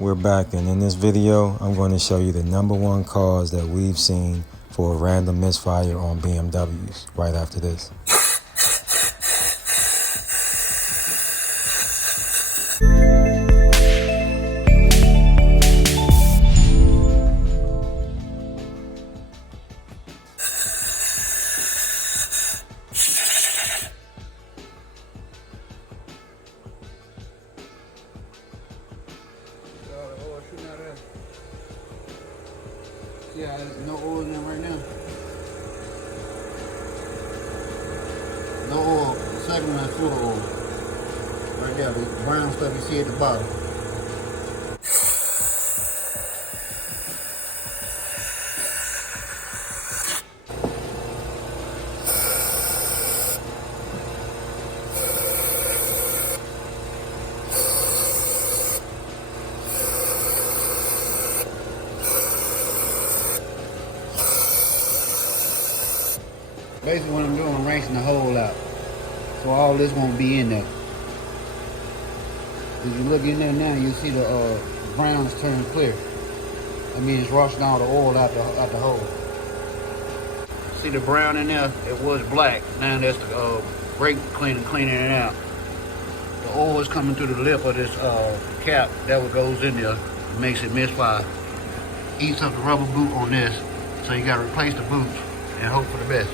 We're back, and in this video I'm going to show you the #1 cause that we've seen for a random misfire on BMWs right after this. Yeah, there's no oil in there right now. No oil. The second one is full of oil. Right there, the brown stuff you see at the bottom. Basically what I'm doing, I'm rinsing the hole out. So all this won't be in there. If you look in there now, you see the browns turn clear. I mean, it's washing all the oil out the hole. See the brown in there? It was black. Now that's the brake cleaning it out. The oil is coming through the lip of this cap. That what goes in there, makes it misfire. Eats up the rubber boot on this, so you gotta replace the boot and hope for the best.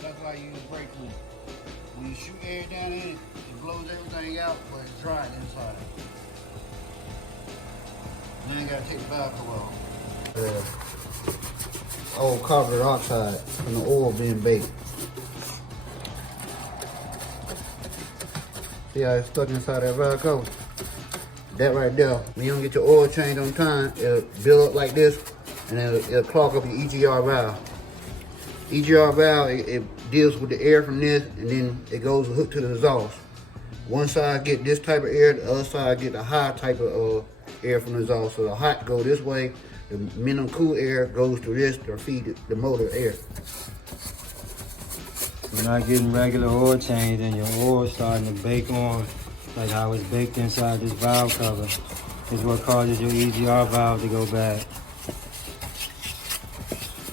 That's why you use brake cleaner. When you shoot air down in it, it blows everything out, but it's dry inside. Now you gotta take the valve cover off. Old carbon dioxide from the oil being baked. See how it's stuck inside that valve cover? That right there, when you don't get your oil changed on time, it'll build up like this, and it'll clog up your EGR valve. EGR valve, it deals with the air from this, and then it goes hooked to the exhaust. One side get this type of air, the other side get the high type of air from the exhaust. So the hot go this way, the minimum cool air goes to this to feed the motor air. You're not getting regular oil change, and your oil starting to bake on like how it's baked inside this valve cover is what causes your EGR valve to go bad.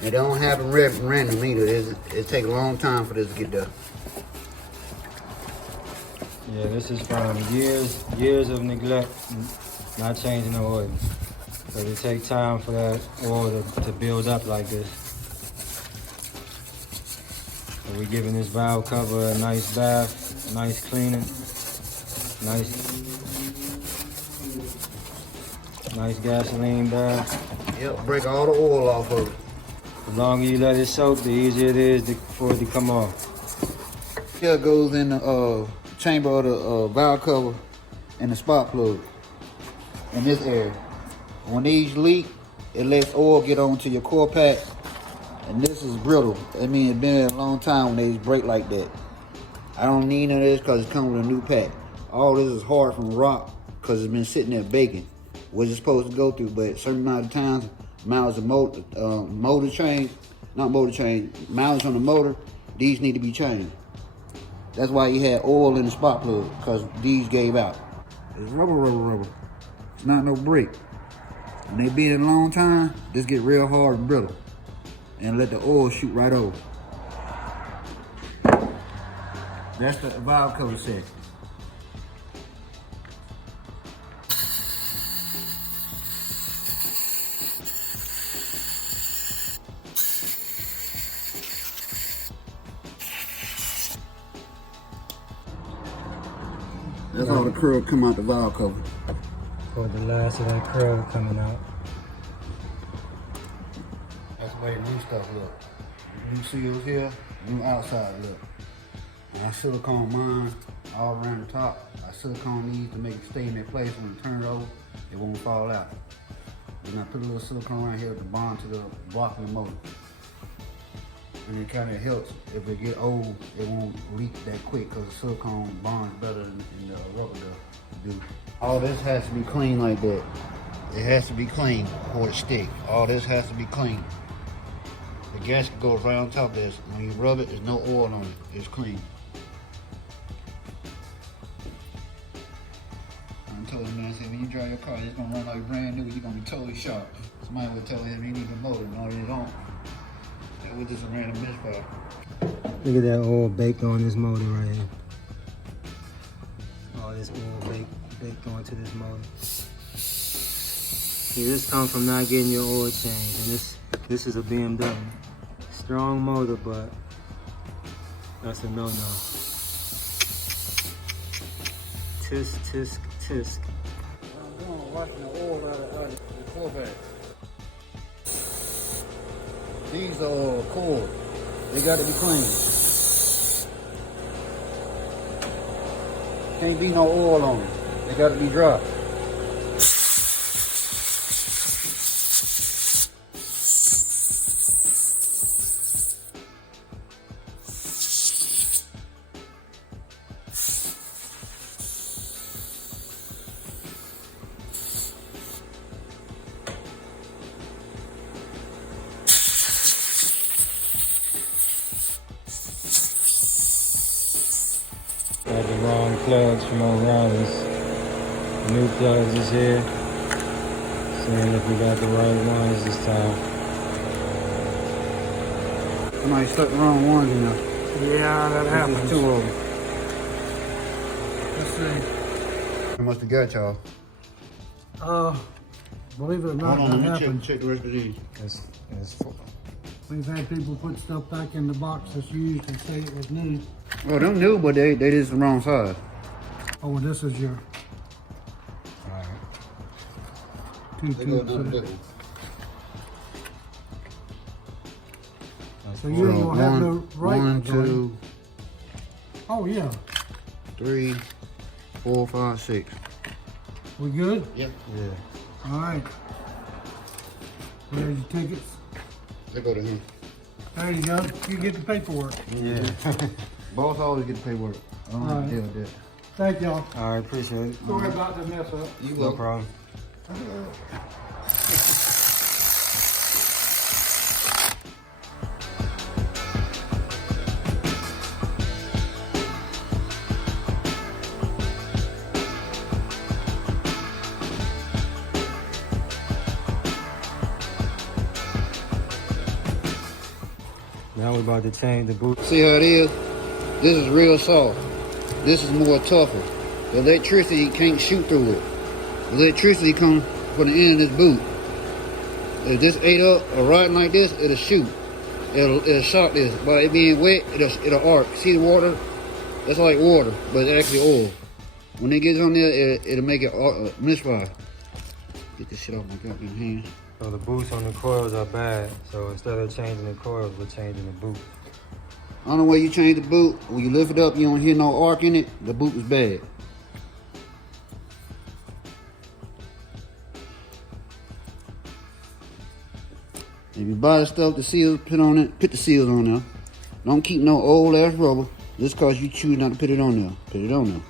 It don't happen random either. It takes a long time for this to get done. Yeah, this is from years of neglect, not changing the oil. So it takes time for that oil to build up like this. So we're giving this valve cover a nice bath, nice cleaning, nice gasoline bath. Yep, break all the oil off of it. The longer you let it soak, the easier it is for it to come off. Here goes in the chamber of the valve cover and the spark plug in this area. When these leak, it lets oil get onto your core pack, and this is brittle. I mean, it's been a long time when they break like that. I don't need none of this because it comes with a new pack. All this is hard from rock because it's been sitting there baking. What it's supposed to go through, but certain amount of times, miles of motor change, not motor change, miles on the motor, these need to be changed. That's why you had oil in the spark plug, because these gave out. It's rubber. It's not no brick. When they been in a long time, this get real hard and brittle, and let the oil shoot right over. That's the valve cover set. That's all the curl come out the valve cover. Pull the last of that curl coming out. That's the way new stuff look. New seals here, new outside look. And I silicone mine all around the top. I silicone these to make it stay in their place when you turn it over, it won't fall out. Then I put a little silicone around here to bond to the block of the motor. And it kind of helps. If it get old, it won't leak that quick because the silicone bonds better than the rubber do. All this has to be clean like that. It has to be clean for it to stick. All this has to be clean. The gasket goes right on top of this. When you rub it, there's no oil on it. It's clean. I told him, man, I said, when you drive your car, it's gonna run like brand new. You're gonna be totally sharp. Somebody would tell him you need a motor. No, you don't. That was just a random misfire. Look at that oil baked on this motor right here. All this oil baked onto this motor. See, this comes from not getting your oil changed, and this is a BMW. Strong motor, but that's a no-no. Tisk, tisk, tisk. I'm going washing the oil out of the floor bag. These are cord. They got to be clean. Can't be no oil on them. They got to be dry. Got the wrong plugs from O'Reilly's. New plugs is here. Seeing if we got the right ones this time. Somebody stuck the wrong ones in there. Yeah, that happens. Two of them. Let's see. I must have got y'all. Believe it or not, Hold on, that let me happens. check the rest of these. It's full. We've had people put stuff back in the box that's used and say it was new. Well, them new, but they just the wrong size. Oh, well, this is your Alright. They go down the 226. middle. So you don't have the right one, joint. 2, Oh, yeah. 3, 4, 5, 6. We good? Yep. Yeah. All right. There's your tickets. They go to him. There you go. You get the paperwork. Yeah. Boss always get the paperwork. I don't have to deal with that. Thank y'all. Alright, appreciate it. Sorry about the mess up. You No go. problem. Now we're about to change the boot. See how it is? This is real soft. This is more tougher. The electricity can't shoot through it. The electricity comes from the end of this boot. If this ate up or riding like this, it'll shoot. It'll shock this. By it being wet, it'll arc. See the water? That's like water, but it's actually oil. When it gets on there, it'll make it misfire. Get this shit off my goddamn hand. So the boots on the coils are bad. So instead of changing the coils, we're changing the boot. I don't know where you change the boot. When you lift it up, you don't hear no arc in it. The boot is bad. If you buy the stuff, the seals, put the seals on there. Don't keep no old ass rubber just cause you choose not to put it on there. Put it on there.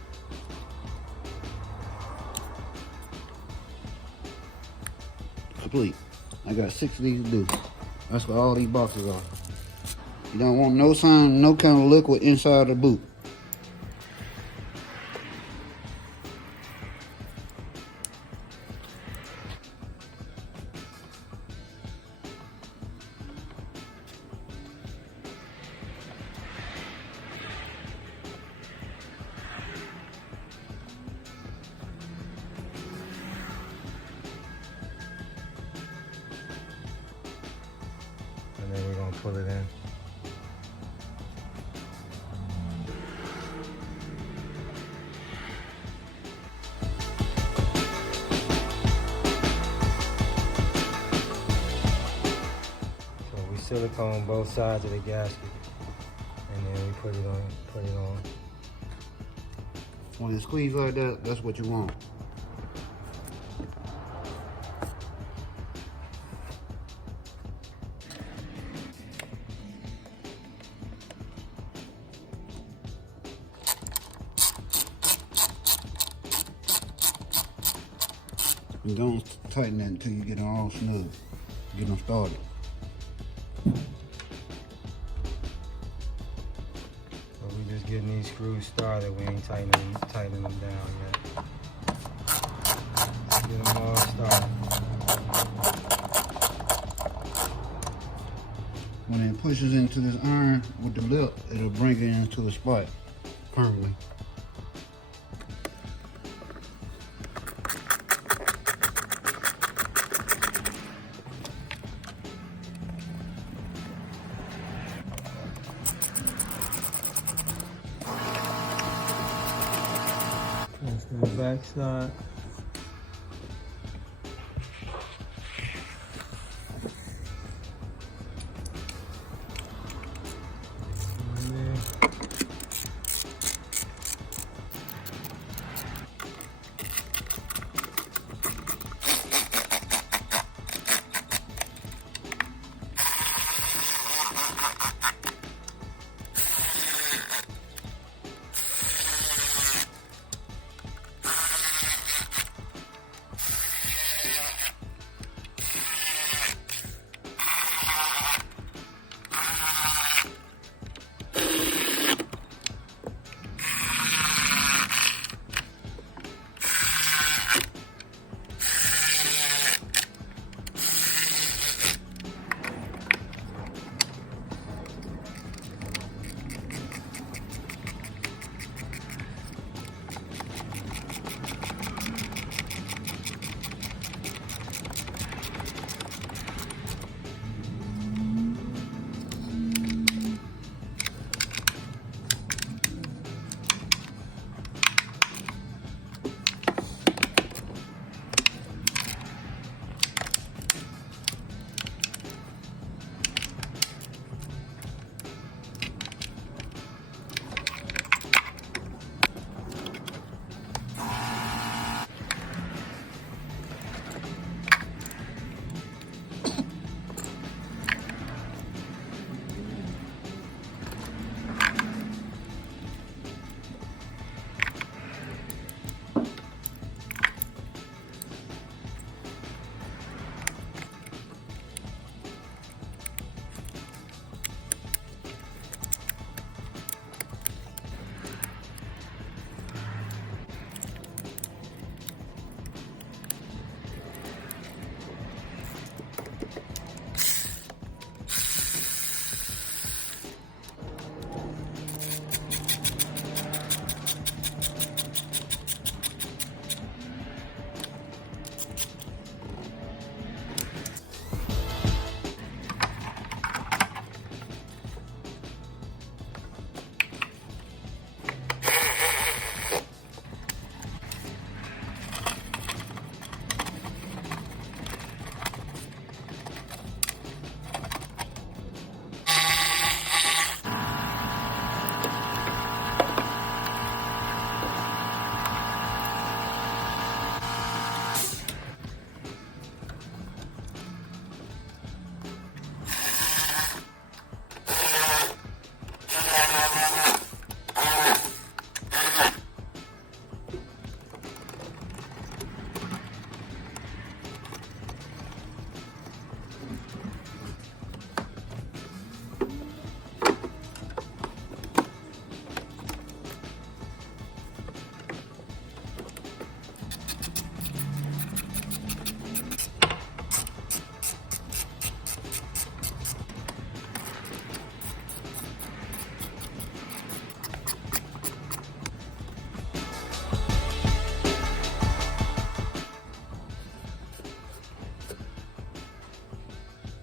Complete. I got 6 of these to do. That's what all these boxes are. You don't want no sign, no kind of liquid inside the boot. And then we're gonna pull it in. silicone both sides of the gasket, and then we put it on. When it squeeze like that, that's what you want. And don't tighten that until you get them all snug. Get them started. So we just getting these screws started. We ain't tightening them down yet. Get them all started. When it pushes into this iron with the lip, it'll bring it into the spot permanently. That's the back side.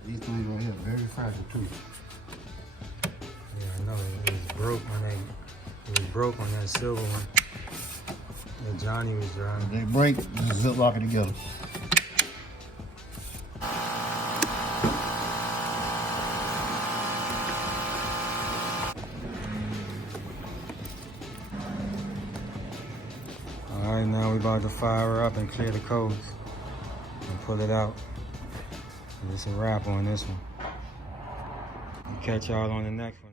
These things right here very fragile too. Yeah, I know. It was broke on that silver one that Johnny was driving. They break, just zip lock it together. Alright, now we about to fire her up and clear the codes and pull it out. And it's a wrap on this one. Catch y'all on the next one.